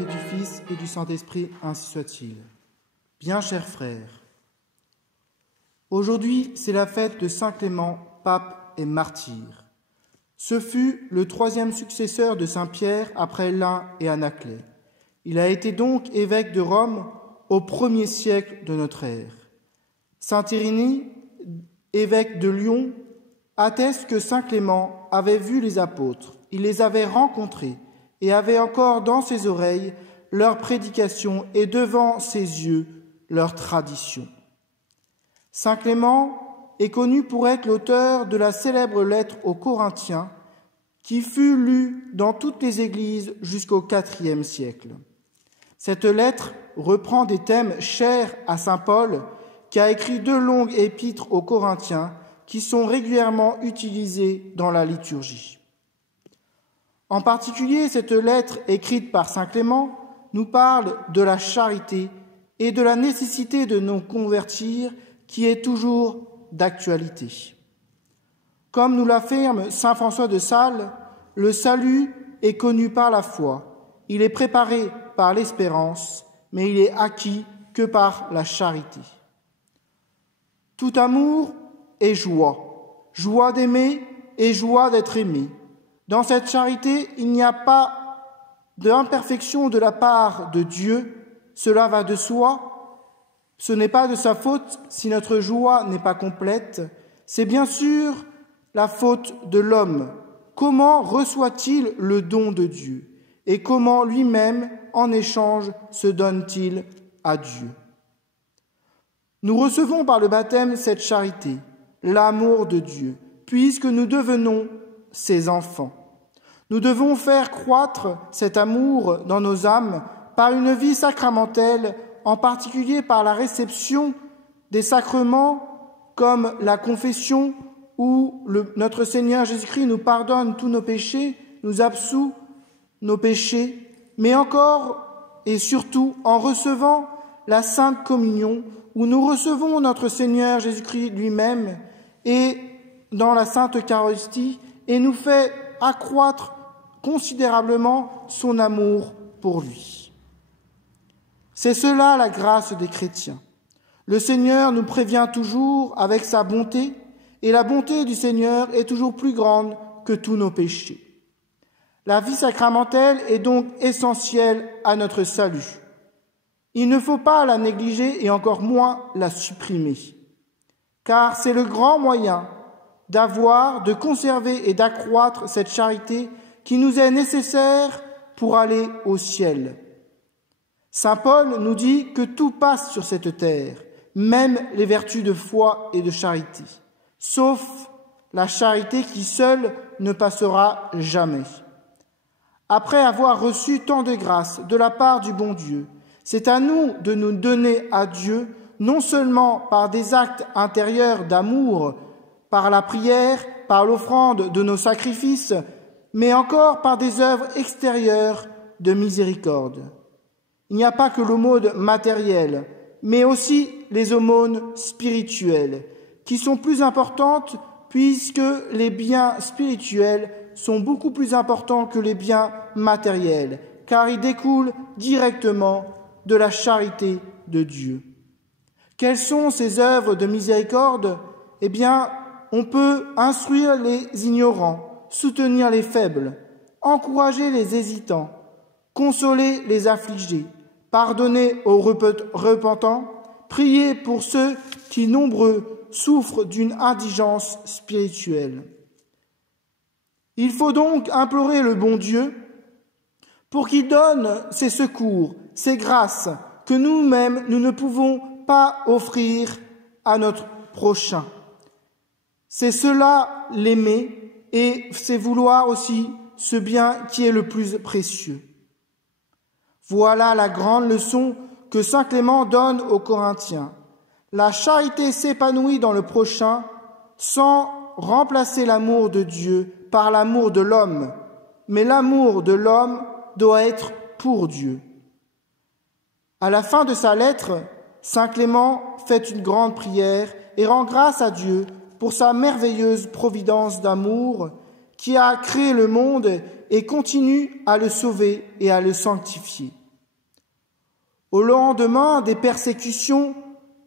et du Fils et du Saint-Esprit, ainsi soit-il. Bien chers frères, aujourd'hui c'est la fête de Saint Clément, pape et martyr. Ce fut le 3e successeur de Saint Pierre après l'un et Anaclet. Il a été donc évêque de Rome au 1er siècle de notre ère. Saint Irénée, évêque de Lyon, atteste que Saint Clément avait vu les apôtres, il les avait rencontrés et avait encore dans ses oreilles leur prédication et devant ses yeux leur tradition. Saint Clément est connu pour être l'auteur de la célèbre lettre aux Corinthiens qui fut lue dans toutes les églises jusqu'au IVe siècle. Cette lettre reprend des thèmes chers à saint Paul qui a écrit 2 longues épîtres aux Corinthiens qui sont régulièrement utilisées dans la liturgie. En particulier, cette lettre écrite par saint Clément nous parle de la charité et de la nécessité de nous convertir qui est toujours d'actualité. Comme nous l'affirme saint François de Sales, le salut est connu par la foi, il est préparé par l'espérance, mais il est acquis que par la charité. Tout amour est joie, joie d'aimer et joie d'être aimé. Dans cette charité, il n'y a pas d'imperfection de la part de Dieu, cela va de soi. Ce n'est pas de sa faute si notre joie n'est pas complète, c'est bien sûr la faute de l'homme. Comment reçoit-il le don de Dieu? Et comment lui-même, en échange, se donne-t-il à Dieu? Nous recevons par le baptême cette charité, l'amour de Dieu, puisque nous devenons ses enfants. Nous devons faire croître cet amour dans nos âmes par une vie sacramentelle, en particulier par la réception des sacrements comme la confession où notre Seigneur Jésus-Christ nous pardonne tous nos péchés, nous absout nos péchés, mais encore et surtout en recevant la Sainte Communion où nous recevons notre Seigneur Jésus-Christ lui-même et dans la Sainte Eucharistie et nous fait accroître considérablement son amour pour lui. C'est cela la grâce des chrétiens. Le Seigneur nous prévient toujours avec sa bonté, et la bonté du Seigneur est toujours plus grande que tous nos péchés. La vie sacramentelle est donc essentielle à notre salut. Il ne faut pas la négliger et encore moins la supprimer, car c'est le grand moyen d'avoir, de conserver et d'accroître cette charité qui nous est nécessaire pour aller au ciel. Saint Paul nous dit que tout passe sur cette terre, même les vertus de foi et de charité, sauf la charité qui seule ne passera jamais. Après avoir reçu tant de grâce de la part du bon Dieu, c'est à nous de nous donner à Dieu, non seulement par des actes intérieurs d'amour, par la prière, par l'offrande de nos sacrifices, mais encore par des œuvres extérieures de miséricorde. Il n'y a pas que l'aumône matérielle, mais aussi les aumônes spirituelles, qui sont plus importantes puisque les biens spirituels sont beaucoup plus importants que les biens matériels, car ils découlent directement de la charité de Dieu. Quelles sont ces œuvres de miséricorde? Eh bien, on peut instruire les ignorants, soutenir les faibles, encourager les hésitants, consoler les affligés, pardonner aux repentants, prier pour ceux qui, nombreux, souffrent d'une indigence spirituelle. Il faut donc implorer le bon Dieu pour qu'il donne ses secours, ses grâces, que nous-mêmes, nous ne pouvons pas offrir à notre prochain. C'est cela l'aimer, et c'est vouloir aussi ce bien qui est le plus précieux. Voilà la grande leçon que saint Clément donne aux Corinthiens. La charité s'épanouit dans le prochain sans remplacer l'amour de Dieu par l'amour de l'homme, mais l'amour de l'homme doit être pour Dieu. À la fin de sa lettre, saint Clément fait une grande prière et rend grâce à Dieu pour sa merveilleuse providence d'amour qui a créé le monde et continue à le sauver et à le sanctifier. Au lendemain des persécutions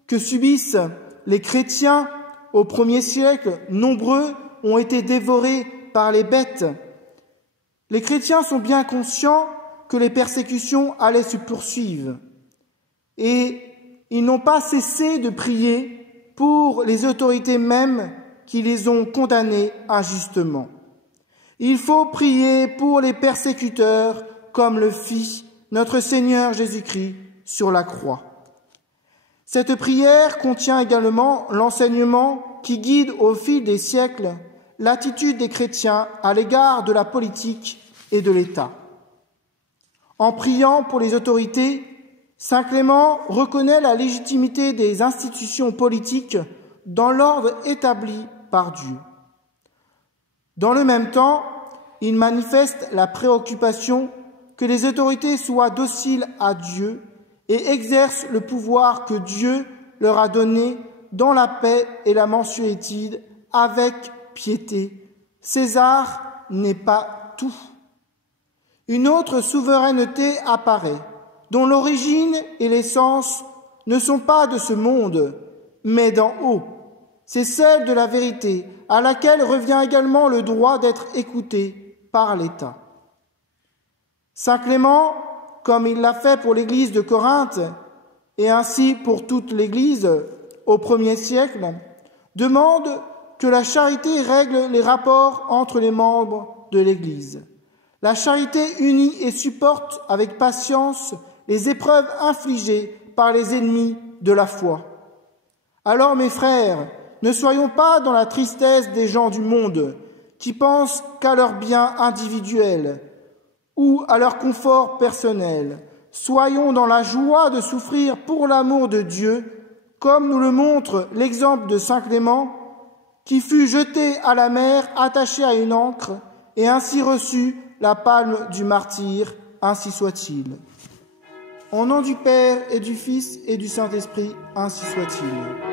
que subissent les chrétiens au 1er siècle, nombreux ont été dévorés par les bêtes. Les chrétiens sont bien conscients que les persécutions allaient se poursuivre et ils n'ont pas cessé de prier pour les autorités mêmes qui les ont condamnés injustement. Il faut prier pour les persécuteurs comme le fit notre Seigneur Jésus-Christ sur la croix. Cette prière contient également l'enseignement qui guide au fil des siècles l'attitude des chrétiens à l'égard de la politique et de l'État. En priant pour les autorités, Saint Clément reconnaît la légitimité des institutions politiques dans l'ordre établi par Dieu. Dans le même temps, il manifeste la préoccupation que les autorités soient dociles à Dieu et exercent le pouvoir que Dieu leur a donné dans la paix et la mansuétude avec piété. César n'est pas tout. Une autre souveraineté apparaît, dont l'origine et l'essence ne sont pas de ce monde, mais d'en haut. C'est celle de la vérité, à laquelle revient également le droit d'être écouté par l'État. Saint Clément, comme il l'a fait pour l'Église de Corinthe, et ainsi pour toute l'Église au 1er siècle, demande que la charité règle les rapports entre les membres de l'Église. La charité unit et supporte avec patience les épreuves infligées par les ennemis de la foi. Alors, mes frères, ne soyons pas dans la tristesse des gens du monde qui pensent qu'à leur bien individuel ou à leur confort personnel. Soyons dans la joie de souffrir pour l'amour de Dieu, comme nous le montre l'exemple de Saint Clément, qui fut jeté à la mer, attaché à une ancre, et ainsi reçut la palme du martyr, ainsi soit-il. Au nom du Père et du Fils et du Saint-Esprit, ainsi soit-il.